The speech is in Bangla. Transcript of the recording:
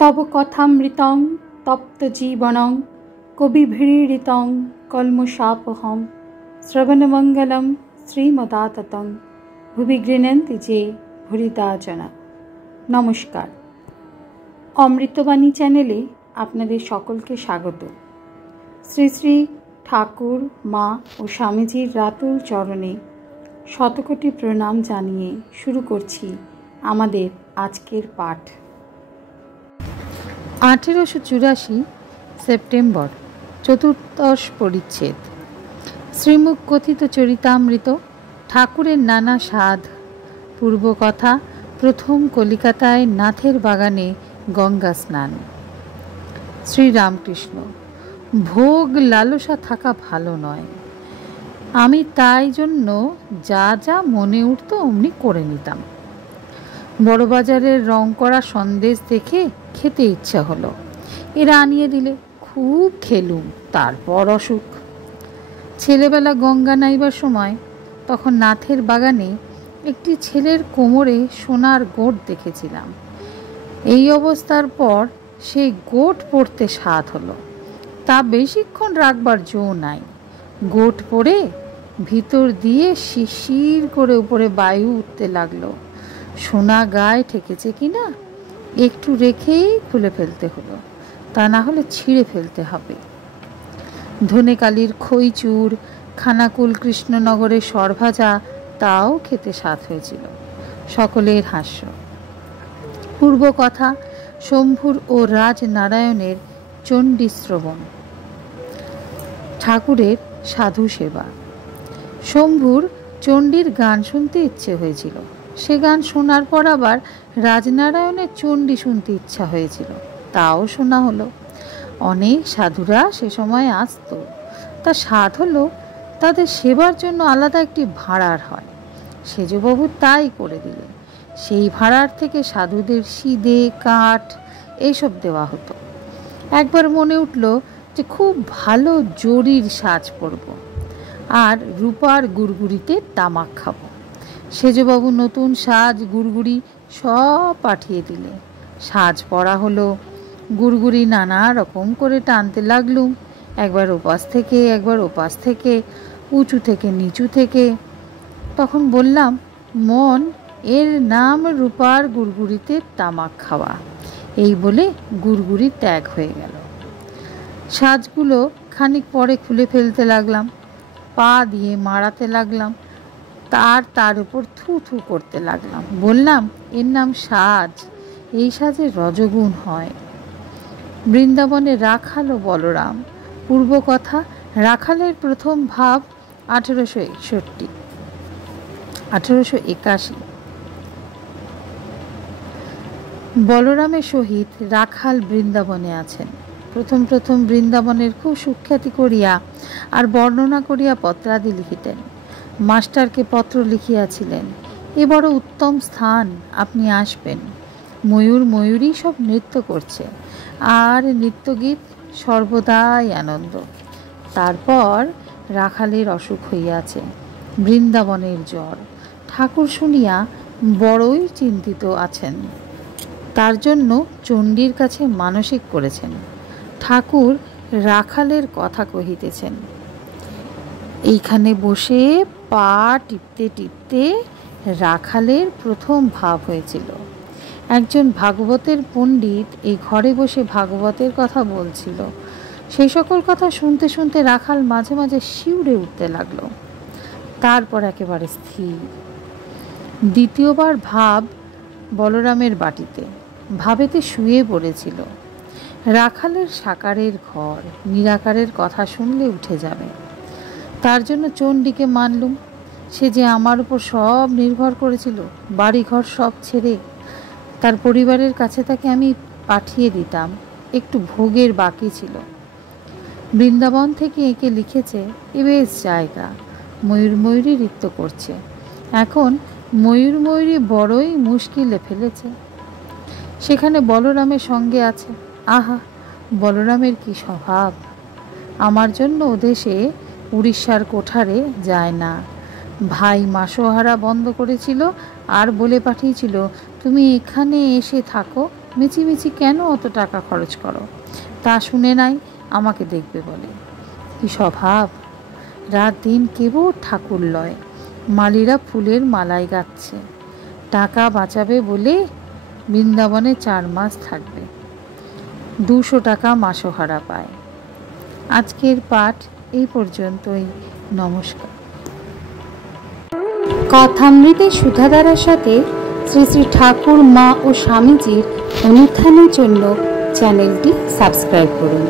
তব কথামৃতং তপ্ত জীবনং কবিভিড়িতং কলমশাপহম শ্রবণমঙ্গলম শ্রীমদাততং ভুবি গৃণন্তি যে ভুরিদা জনা। নমস্কার, অমৃতবাণী চ্যানেলে আপনাদের সকলকে স্বাগত। শ্রী শ্রী ঠাকুর, মা ও স্বামীজির রাতুল চরণে শতকোটি প্রণাম জানিয়ে শুরু করছি আমাদের আজকের পাঠ। 1884 সেপ্টেম্বর, চতুর্দশ পরিচ্ছেদ। শ্রীমুখ কথিত চরিতামৃত, ঠাকুরের নানা সাধ। পূর্বকথা, প্রথম কলিকাতায় নাথের বাগানে গঙ্গা স্নান। শ্রীরামকৃষ্ণ: ভোগ লালসা থাকা ভালো নয়। আমি তাই জন্য যা যা মনে উঠত অমনি করে নিতাম। বড়বাজারের রং করা সন্দেশ দেখে খেতে ইচ্ছা হলো। এরা আনিয়ে দিলে, খুব খেলুম, তারপর অসুখ। ছেলেবেলা গঙ্গা নাইবার সময় তখন নাথের বাগানে একটি ছেলের কোমরে সোনার গোট দেখেছিলাম। এই অবস্থার পর সেই গোট পরতে স্বাদ হলো। তা বেশিক্ষণ রাখবার জো নাই। গোট পরে ভিতর দিয়ে শিশির করে উপরে বায়ু উঠতে লাগলো। সোনা গায়ে ঠেকেছে কিনা একটু রেখেই খুলে ফেলতে হলো, তা না হলে ছিঁড়ে ফেলতে হবে। ধনেকালির খইচুর, খানাকুল কৃষ্ণনগরের সরভাজা, তাও খেতে স্বাদ হয়েছিল। সকলের হাস্য। পূর্বকথা, শম্ভুর ও রাজনারায়ণের চণ্ডী শ্রবণ। ঠাকুরের সাধু সেবা। শম্ভুর চণ্ডীর গান শুনতে ইচ্ছে হয়েছিল। সে গান শোনার পর আবার রাজনারায়ণের চণ্ডী শুনতে ইচ্ছা হয়েছিল, তাও শোনা হলো। অনেক সাধুরা সে সময় আসত। তা স্বাদ হলো তাদের সেবার জন্য আলাদা একটি ভাড়ার হয়। সেজবাবু তাই করে দিলেন। সেই ভাড়ার থেকে সাধুদের সিদে, কাঠ এইসব দেওয়া হতো। একবার মনে উঠল যে খুব ভালো জরির সাজ পরব আর রূপার গুড়গুড়িতে তামাক খাবো। সেজবাবু নতুন সাজ, গুড়গুড়ি সব পাঠিয়ে দিলে। সাজ পরা হলো। গুড়গুড়ি নানা রকম করে টানতে লাগলুম। একবার ওপাশ থেকে, একবার ওপাশ থেকে, উঁচু থেকে নিচু থেকে। তখন বললাম, মন, এর নাম রূপার গুড়গুড়িতে তামাক খাওয়া। এই বলে গুড়গুড়ি ত্যাগ হয়ে গেল। সাজগুলো খানিক পরে খুলে ফেলতে লাগলাম। পা দিয়ে মারাতে লাগলাম। তার উপর থু থু করতে লাগলাম। বললাম, এর নাম সাজ। এই সাজে রজগুণ হয়। বৃন্দাবনে রাখাল ও বলরাম। পূর্বকথা, রাখালের প্রথম ভাব 1881। বলরামের সহিত রাখাল বৃন্দাবনে আছেন। প্রথম প্রথম বৃন্দাবনের খুব সুখ্যাতি করিয়া আর বর্ণনা করিয়া পত্রাদি লিখিতেন। মাস্টারকে পত্র লিখিয়াছিলেন, এ বড় উত্তম স্থান, আপনি আসবেন। ময়ূর ময়ূরী সব নৃত্য করছে, আর নৃত্যগীত সর্বদাই আনন্দ। তারপর রাখালের অসুখ হইয়াছে, বৃন্দাবনের জ্বর। ঠাকুর শুনিয়া বড়ই চিন্তিত আছেন। তার জন্য চণ্ডীর কাছে মানসিক করেছেন। ঠাকুর রাখালের কথা কহিতেছেন। এইখানে বসে পা টিপতে টিপতে রাখালের প্রথম ভাব হয়েছিল। একজন ভাগবতের পণ্ডিত এই ঘরে বসে ভাগবতের কথা বলছিল। সেই সকল কথা শুনতে শুনতে রাখাল মাঝে মাঝে শিউরে উঠতে লাগলো। তারপর একেবারে স্থির। দ্বিতীয়বার ভাব বলরামের বাটিতে। ভাবেতে শুয়ে পড়েছিল। রাখালের সাকারের ঘর, নিরাকারের কথা শুনলে উঠে যাবে। তার জন্য চণ্ডীকে মানলুম। সে যে আমার উপর সব নির্ভর করেছিল, বাড়িঘর সব ছেড়ে। তার পরিবারের কাছে তাকে আমি পাঠিয়ে দিতাম। একটু ভোগের বাকি ছিল। বৃন্দাবন থেকে একে লিখেছে, এ বেশ জায়গা, ময়ূর ময়ূরী নৃত্য করছে। এখন ময়ূর ময়ূরী বড়ই মুশকিলে ফেলেছে। সেখানে বলরামের সঙ্গে আছে। আহা, বলরামের কি স্বভাব! আমার জন্য ওদেশে উড়িষ্যার কোঠারে যায় না। ভাই মাসোহারা বন্ধ করেছিল আর বলে পাঠিয়েছিল, তুমি এখানে এসে থাকো, মিছিমিছি কেন অত টাকা খরচ করো? তা শুনে নাই আমাকে দেখবে বলে। কি স্বভাব! রাত দিন কেবল ঠাকুর লয়, মালিরা ফুলের মালাই গাচ্ছে। টাকা বাঁচাবে বলে বৃন্দাবনে 4 মাস থাকবে, 200 টাকা মাসোহারা পায়। আজকের পাঠ এই পর্যন্তই। নমস্কার। কথামৃতে সুধাধারার সাথে শ্রী শ্রী ঠাকুর, মা ও স্বামীজির অনুধ্যানের জন্য চ্যানেলটি সাবস্ক্রাইব করুন।